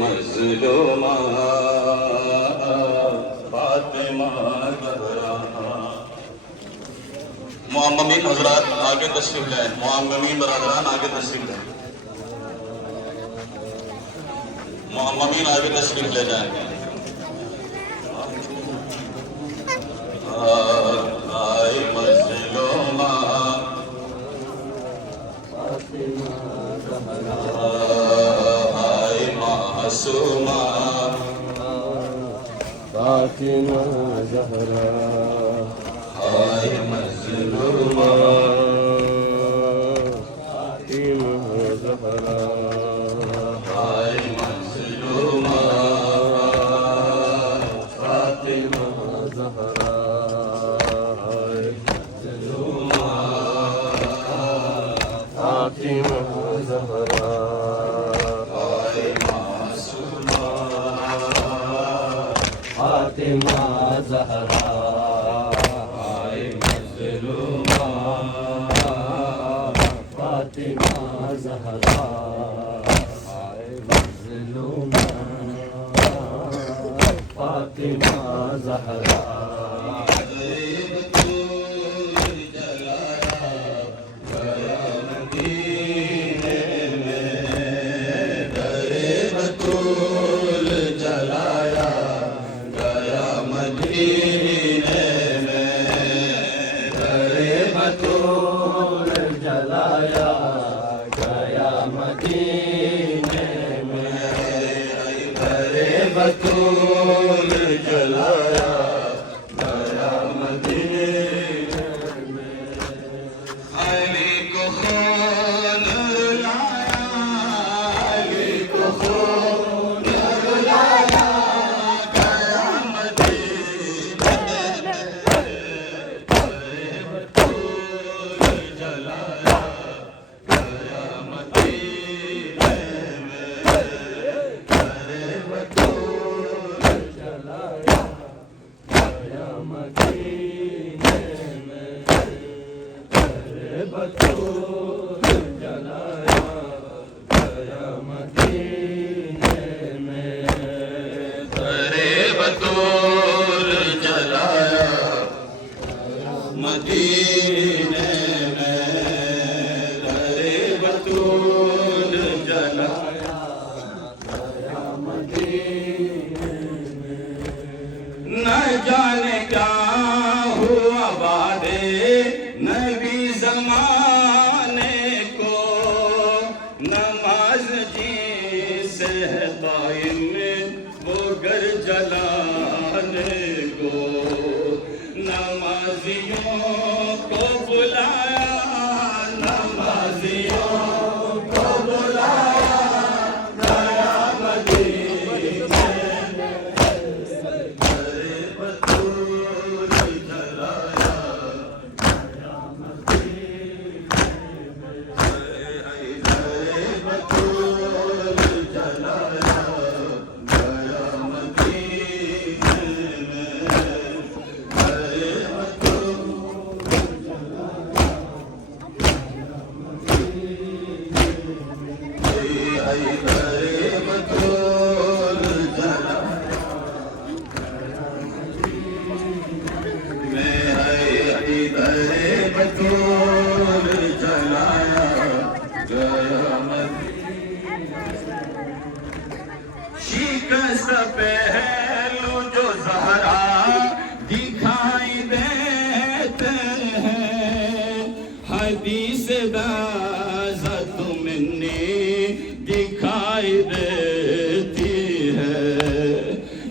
मज़लूमा फातिमा ज़हरा। मुअम्ममीन हज़रात आगे तशरीफ लाए, मुअम्ममीन बरादरान आगे तशरीफ लाए, मुअम्ममीन आगे तशरीफ ले जाएंगे। आए मज़लूमा फातिमा ज़हरा, आए मासूमा फातिमा ज़हरा, आए मज़लूमा फातिमा ज़हरा, आए मज़लूमा फातिमा ज़हरा, आए मज़लूमा फातिमा ज़हरा, आए मासूमा फातिमा ज़हरा, आए मज़लूमा फातिमा ज़हरा, आए मज़लूमा फातिमा ज़हरा। बतूल जलाया गया मदीने में, अली को खून रुलाया, अली को खून रुलाया गया मदीने में, बतूल जलाया गया मदीने में, बतूल जलाया गया मदीने में, अरे बतूल जलाया मदीने में, अरे बतूल जलाया गया मदीने में। न जाने क्या हुआ वादे नबी ज़माने को, नमाज जी से है कायम वो घर जलाने को, नमाजियों को बुलाया, नमाजियों को बुलाया गया मदीने में, अरे बतूल जलाया गया मदीने में, अरे बतूल जलाया गया मदीने में, अरे बतूल जलाया गया मदीने में, अरे बतूल जलाया अरे बतूल जलाया गया मदीने। शिकस्त पहलू जो ज़हरा दिखाई देते हैं, हदीस बाज़ा तुमने दिखाई देती है,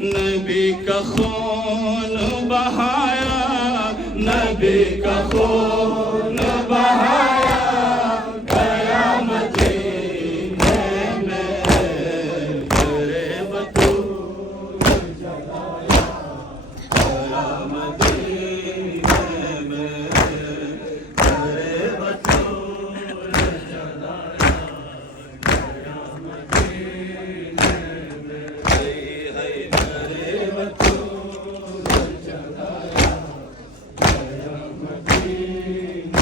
नबी का खून बहाया, नबी का खून बहाया गया मदीने में, अरे बतूल जलाया गया मदीने में, अरे बतूल जलाया गया मदीने में, अरे बतूल जलाया गया मदीने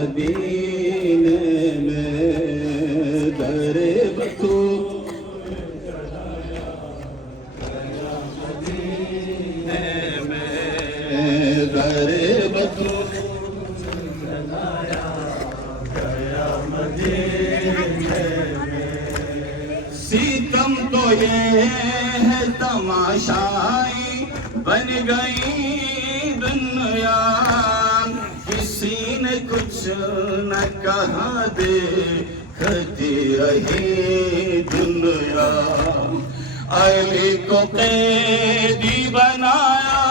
मदीने में दरे बतूल दरे बतूल सीतम तो ये है तमाशाई बन गई दुनिया, किसी ने कुछ न कहा देखती रही दुनिया। अली को कैदी बनाया,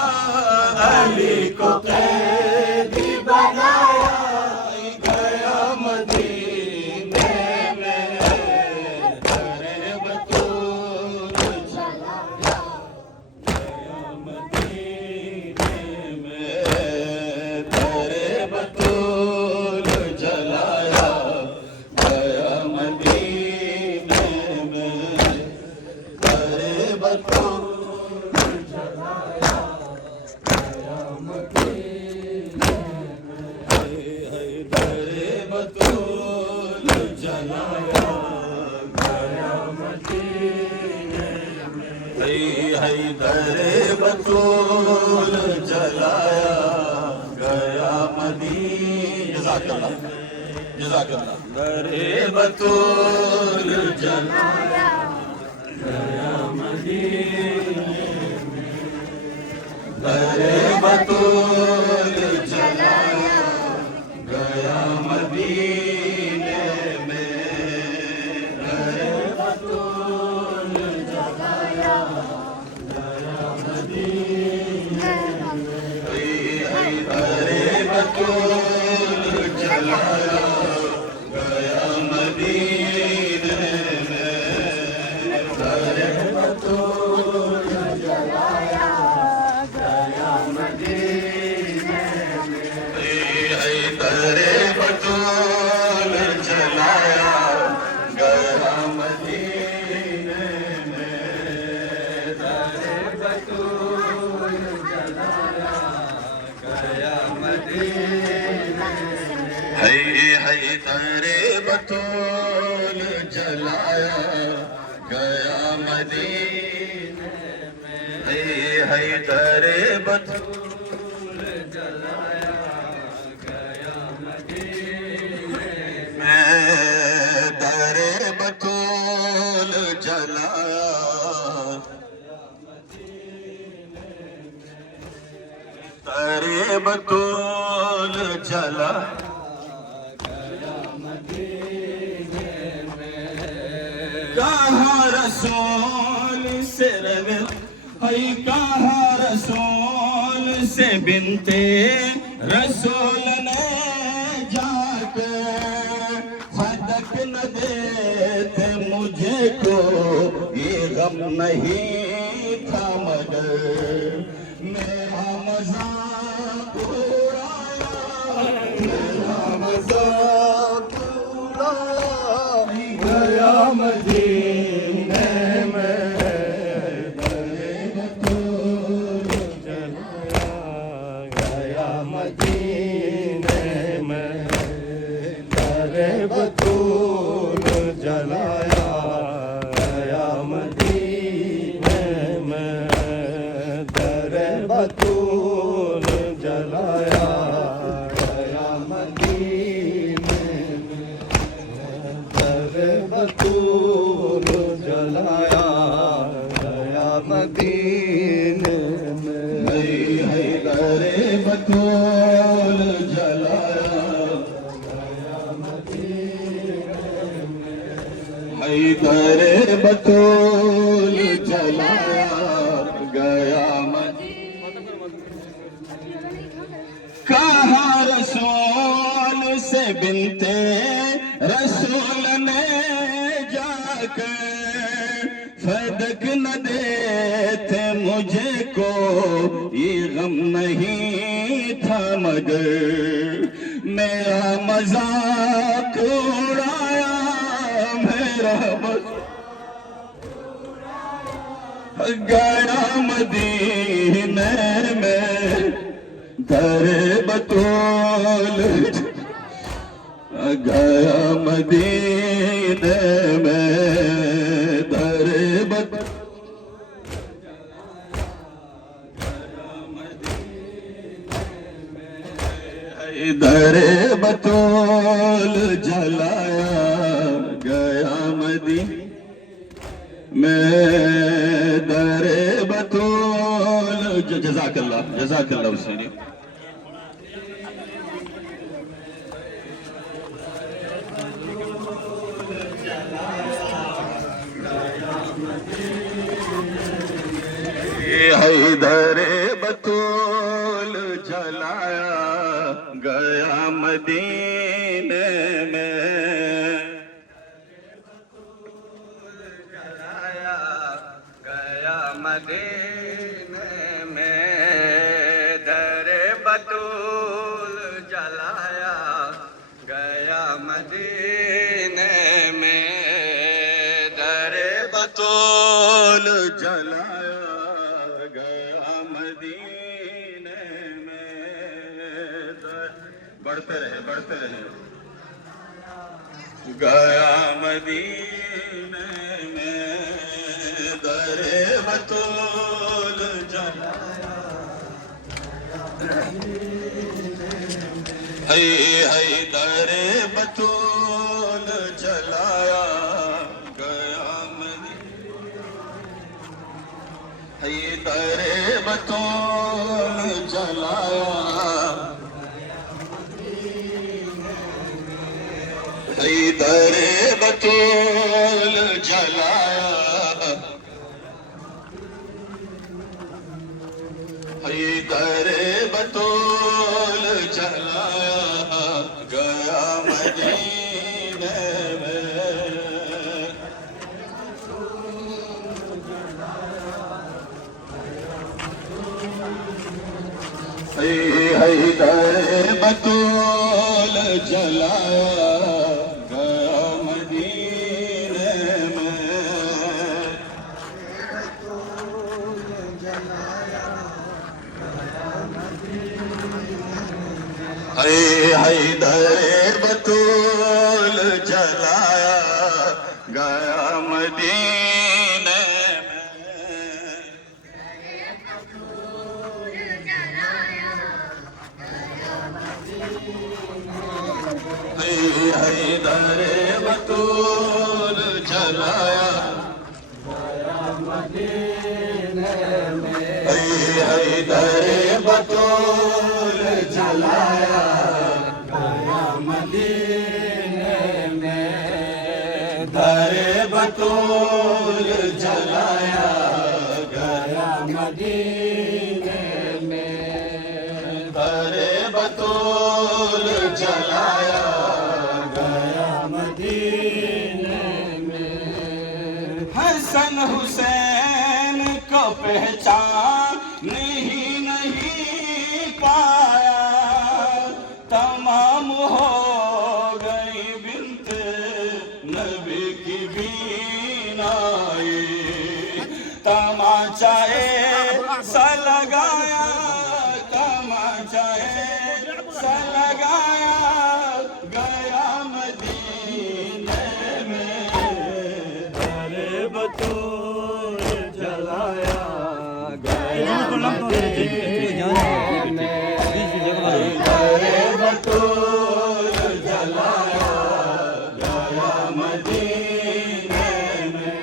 अली को कैदी बनाया, गया मदीने में दरे बतूल जलाया, गया मदीने में दरे बतूल जलाया, गया मदीने में दरे बतूल जलाया, गया मदीने में दरे बतूल जलाया, गया मदीने में दरे बतूल जलाया, गया मदीने। जज़ाकल्लाह जज़ाकल्लाह। दरे बतूल जलाया, गया मदीने में दरे बतूल जलाया, गया मदीने में दरे बतूल जलाया, गया मदीने में दरे बतूल जलाया, गया मदीने में दरे बतूल जलाया, गया मदीने में दरे बतूल जलाया, गया मदीने में दरे बतूल जलाया, गया मदीने में दरे बतूल जलाया, गया मदीने में दरे बतूल जलाया, गया मदीने में दरे बतूल जलाया, दरे बतूल जला, कहाँ रसूल से रवे, कहाँ रसूल से बिनते रसूल ने जाके फदक न देते मुझे को, ये गम नहीं था मगर मेरा मज़ाक उड़ाया, मेरा मज़ाक उड़ाया, गया मदीने में दरे बतूल जलाया, गया मदीने में दरे बतूल जलाया, गया मदीने में दरे बतूल जलाया, गया मदीने में दरे बतूल जलाया, गया मदीने में दरे बतूल जलाया, गया मदीने में दरे बतूल जलाया, गया कहाँ रसूल से बिनते रसूल ने जाकर फदक न देते मुझे को, ये गम नहीं था मगर मेरा मजाक उड़ाया, मेरा गया मदीने में दरे बतूल गया मदीने में दरे दरे बतूल जलाया गया मदीने में दरे बतूल। जज़ाकल्लाह हुसैन। हैदरे बतूल जलाया गया मदीने में, जलाया गया मदीने में, दरे बतूल जलाया गया मदीने में, दरे बतूल जलाया गया मदीने में। बढ़ते रहे गया मदीने में दरे बतूल जलाया। है दरे बतूल जलाया गया मदीने, है दरे बतूल जलाया, है दरे बतूल जलाया, है दरे बतूल जलाया गया मदीने में। है दरे बतूल जलाया गया मदीने में। है दरे बतूल जलाया गया मदीने में। है दरे बतूल जलाया गया मदीने में, है दरे बतूल जलाया गया मदीने में, दरे बतूल जलाया गया मदीने में, दरे बतूल जलाया गया मदीने में। हसन हुसैन को पहचान ही नहीं पाया, तमाम हो गई बिन्त नबी की बीनाई, तमाचाए सा लगाया, तमाचाए सा लगाया गया मदीने में, दरे बतूल जलाया गया मदीने में, दरे बतूल जलाया गया मदीने में,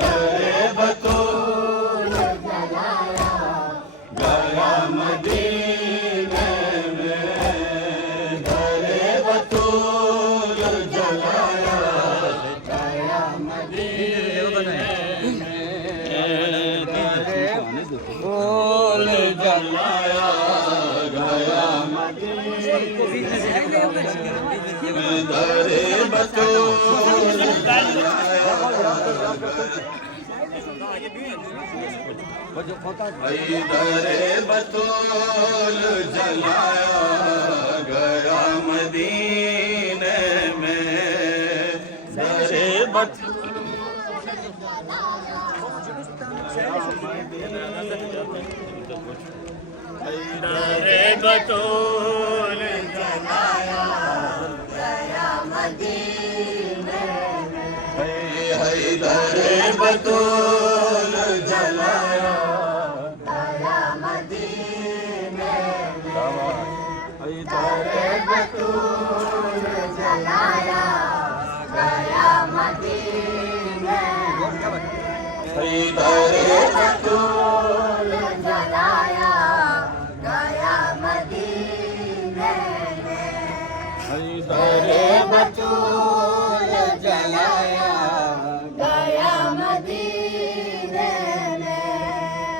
दरे बतूल जलाया गया मदीने में, दरे बतूल जलाया गया मदीने में, दरे बतूल जलाया गया मदीने में, दरे बतूल दरे बतूल जलाया गया मदीने में, दरे दरे बतूल जलाया हैदर बतूल जलाया गया मदीने हैदर बतूल जलाया गया मदीने हैदर बतूल जलाया गया मदीने हैदर बतूल जलाया गया मदीने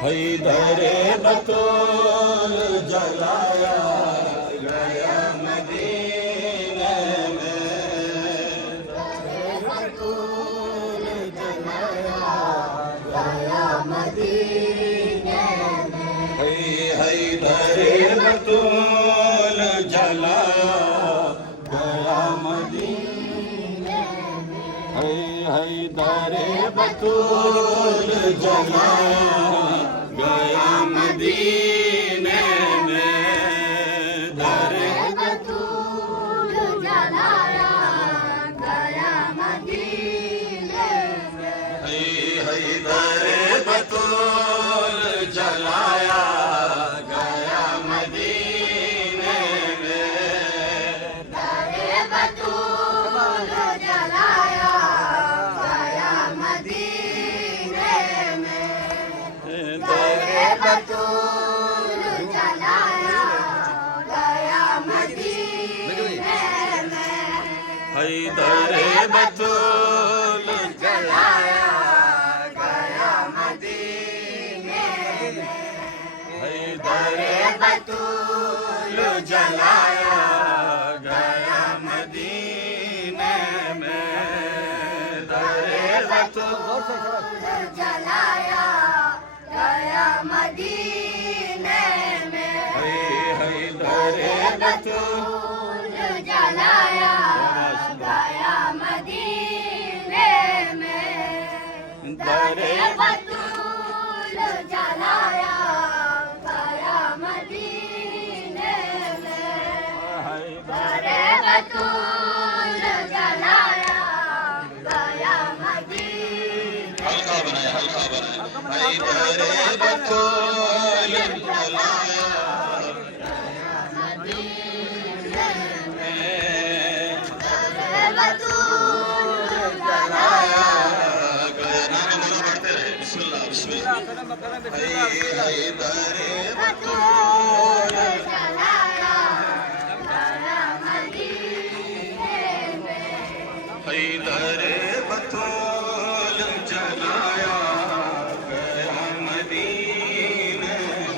हैदर बतूल जलाया गया मदीने में बतूल जलाया गया मदीने हैदर बतूल जलाया गया मदीने हैदर बतूल जलाया गया मदीने में दर बतूल जलाया गया मदीने हैदर बतूल जलाया गया मदीने में बतूल जलाया गया मदीने में बतूल जलाया गया मदीने में हैदर बतूल जलाया गया मदीने में हैदर बतूल जलाया गया मदीने में दर बतूल जलाया गया मदीने में हैदर बतूल जलाया गया मदीने में दर बतूल जलाया गया मदीने में बतूल जलाया गया मदीने हल्का बनाए हैदर बतूल जलाया बतूल जलाया नाम मोना पढ़ते रहे बिस्मिल्लाह बिस्मिल्लाह हैदर बतूल जलाया गया मदीने में हैदर बतूल जलाया गया मदीने में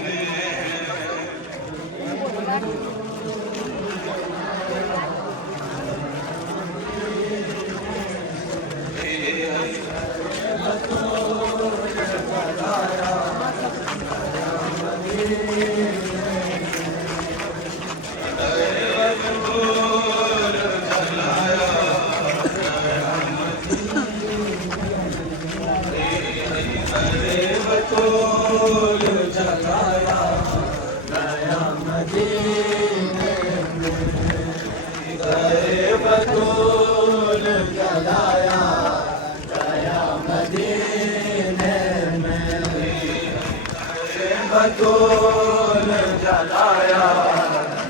बतूल जलाया गया मदीने में बतूल जलाया गया मदीने में बतूल जलाया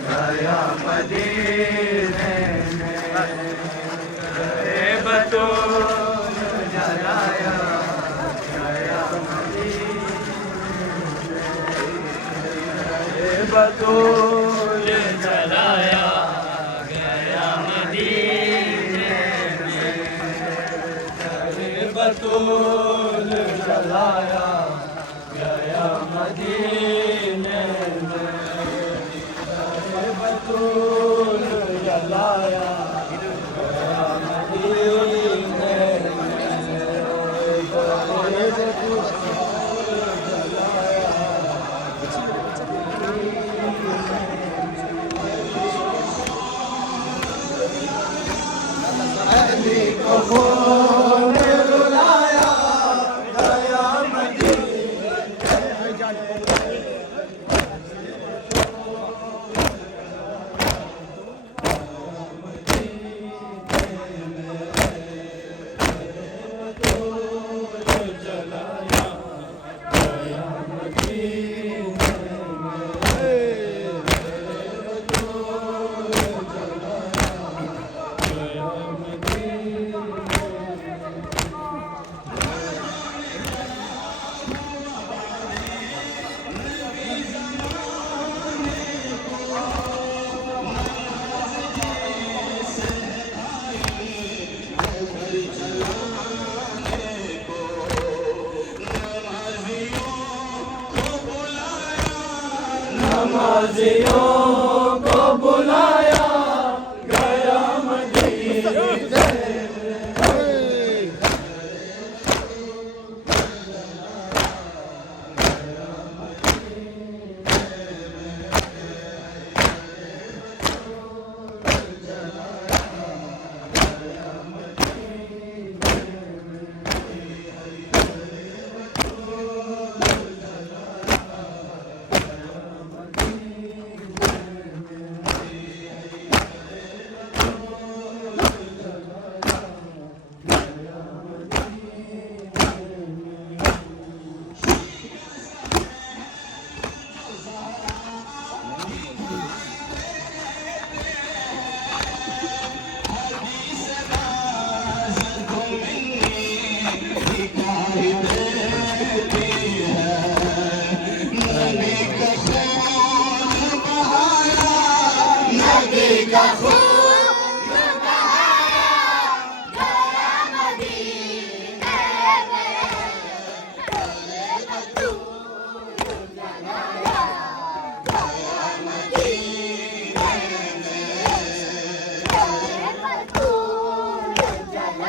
गया मदीने में बतूल जलाया गया बतूल जलाया गया मदीने में बतूल जलाया गया मदीने में बतूल जलाया गया मदीने गाजियों को बुलाया गया मदीने का खून बहाया गया मदीने में रसूल जलाया गया मदीने में रसूल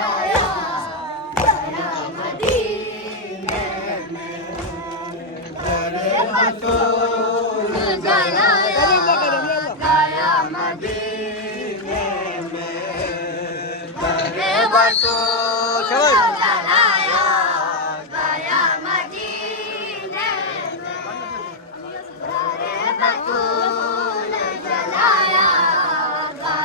जलाया गया मदीने में रसूल जलाया गया मदीने में रसूल जलाया गया मदीने में रसूल जलाया गया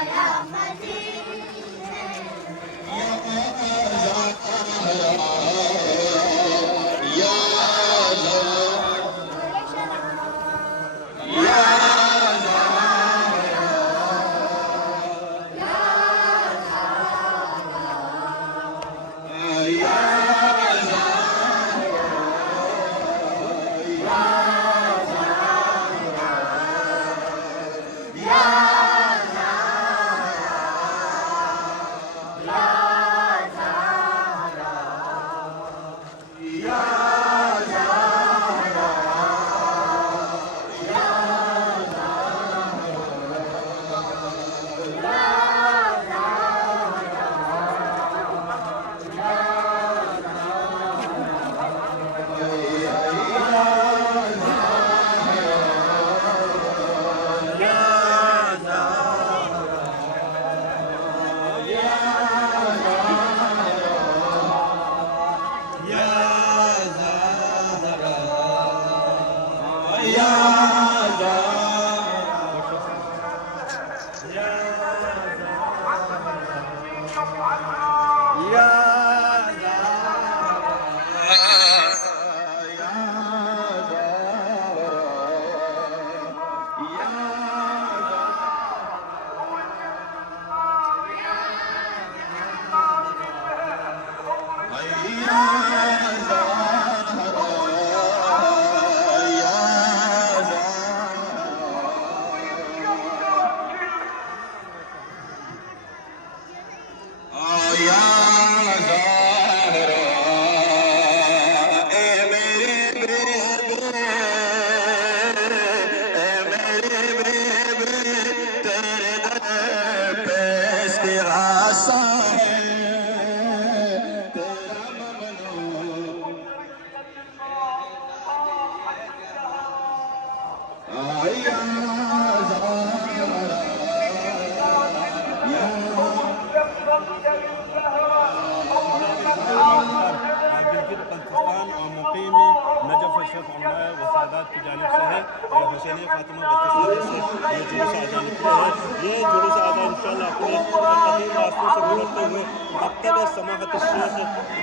की जानिब से है और हुसैन फातिमा बत्तीसाली से ये जुलूस आज़ा निकले हैं। ये जुलूस आज़ा इंशाअल्लाह अपने कदीम रास्तों से गुजरते हुए मकतब समाहत शेख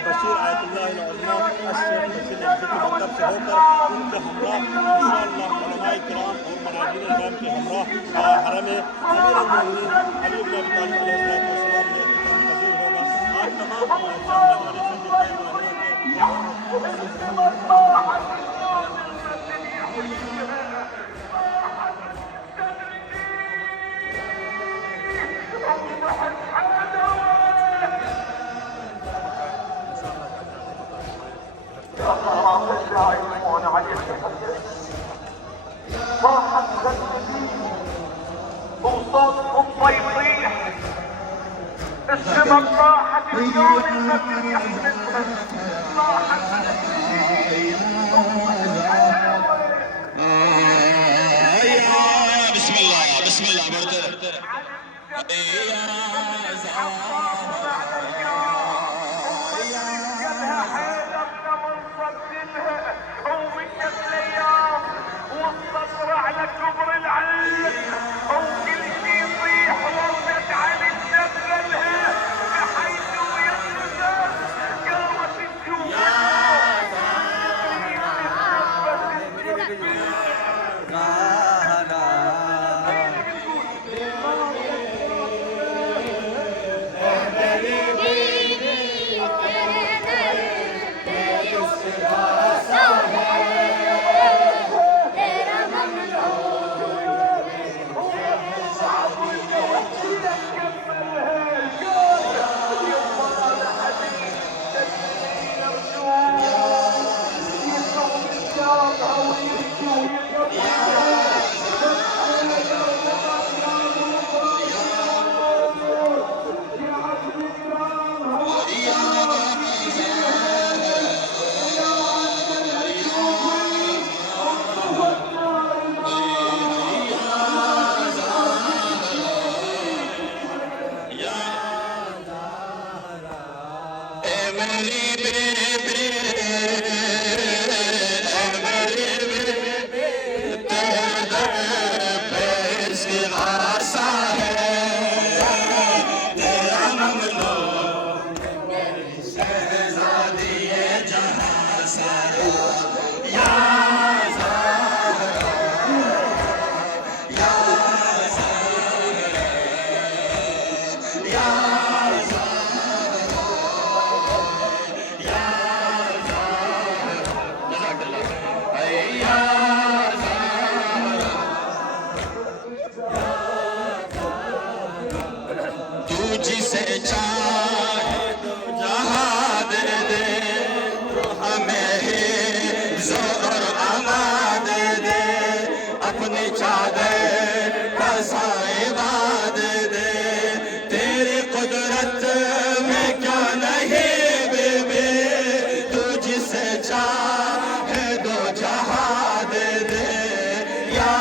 बशीर आयतुल्लाह उलमा शेख बशीर नकवी के मकतब से होकर उनके हमरा इंशाअल्लाह उलमाए किराम और मनाजिर इज़ाम के हमरा हरम अमीर अल-मोमिनीन अली इब्न अबी तालिब अलैहिस्सलाम में पज़ीर होगा। आज तमाम चाहने वाले से الله عليه وسلم طاحت عيون النبي يحملها طاحت بسم الله بسم الله برده والصبر على كبر العين وكل شي يطيح وردت عن النبلة بحيث ينزل قامت الجوع जिसे चाहे जहाँ दे दे हमें ही जोर अमा दे दे अपनी चादर का साइबा दे दे तेरी कुदरत में क्या नहीं बेबे तू जिसे चाहे दो जहाँ दे दे या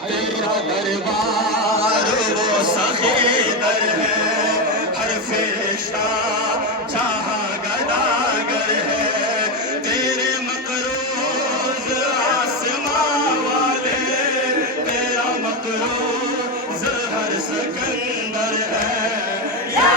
तेरा दरबार वो सखी दर है हर फरिश्ता जहाँ गदागर है तेरे मकरूज आसमां वाले तेरा मकरूज हर सिकंदर है या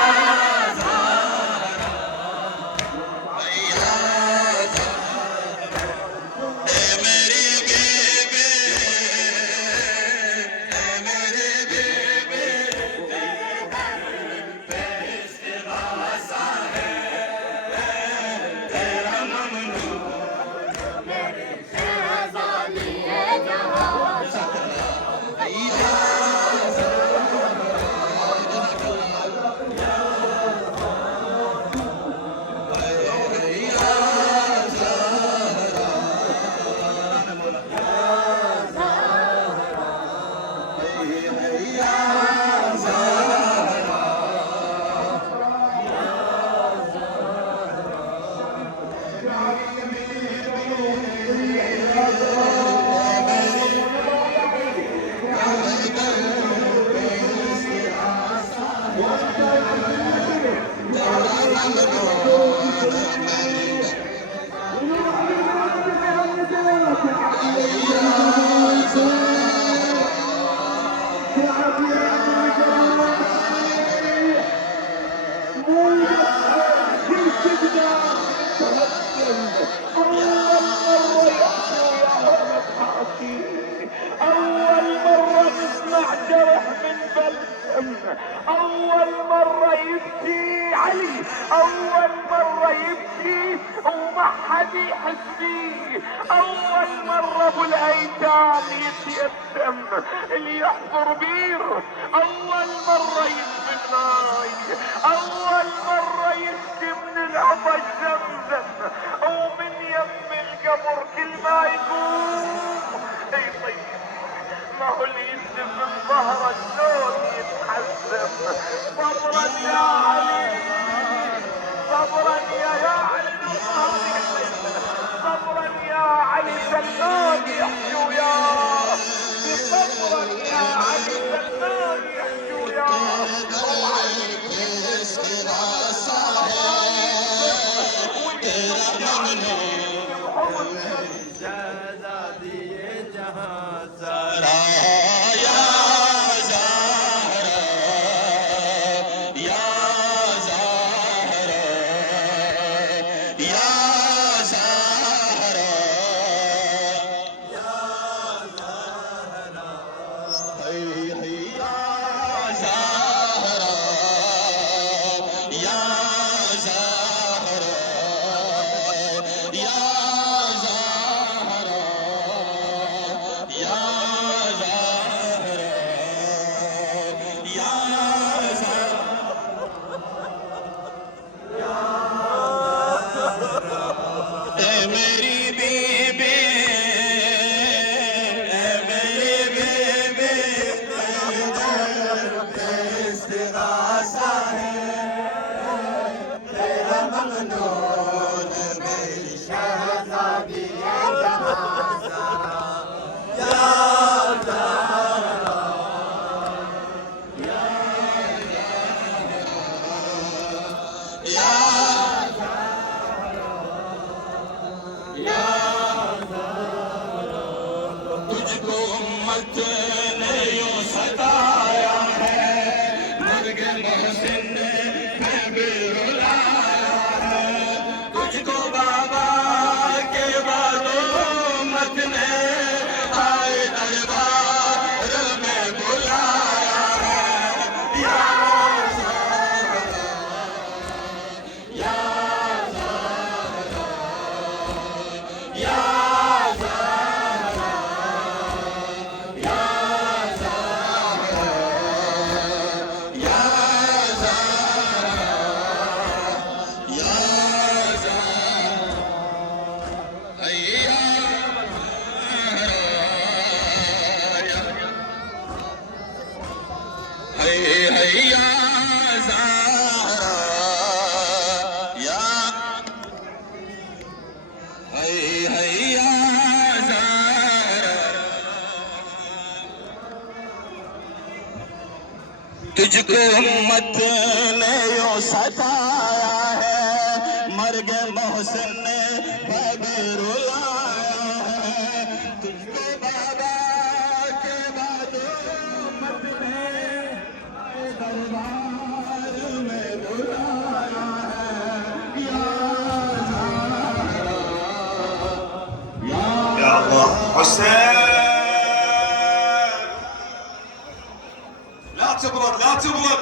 Yeah. وسلم. اول مرة يبكي علي، اول مرة يبكي وما حد يحس بيه، اول مرة ابو الايتام يتيتم اللي يحفر بير، اول مرة يشفي الماي، اول مرة يشفي من العطش زمزم، ومن يم القبر كل ما يقوم يطير. ما هو اللي يشتم من ظهره شلون يتحسن. صبرا يا علي، صبرا يا علي، صبرا يا علي، سلمان يحكي وياه، صبرا يا علي، سلمان يحكي وياه. तुझको उम्मत ने यो सताया है, मर्ग मोहसिन ने बाबे रुलाया है। तुझको बाबा के बाद उम्मत ने दरबार में बुलाया है। या अल्लाह हुसैन لا تبرد لا تبرد.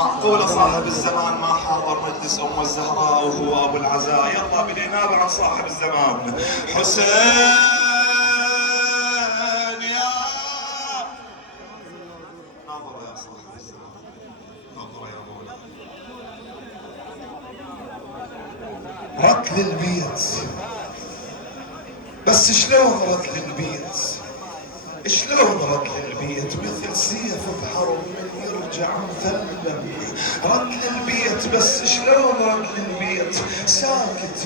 معقولة صاحب الزمان ما حاضر مجلس أم الزهراء وهو أبو العزاء؟ يلا بالإنابة عن صاحب الزمان. حسين يا ناظر يا صاحب الزمان، ناظر يا مولاي. رد للبيت، بس شلون رد للبيت؟ شلون رد للبيت؟ مثل سيف بحرب من يرجع مثلم. رد للبيت، بس شلون رد للبيت؟ ساكت